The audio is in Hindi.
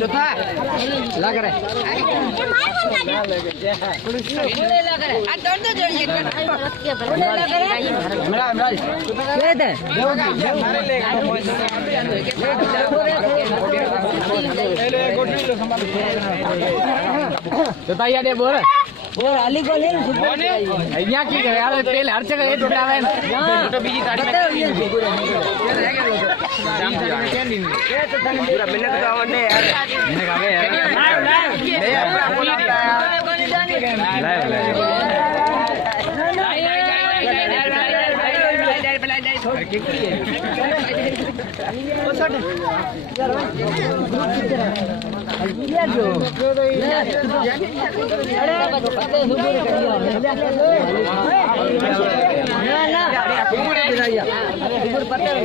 चौथा लग रहा है दे बोल बोल अली को ले यहाँ की करे यार पहले हर जगह ये टूटा है तो बीजी गाड़ी में पूरा मिनट का और नहीं यार मैंने कहा यार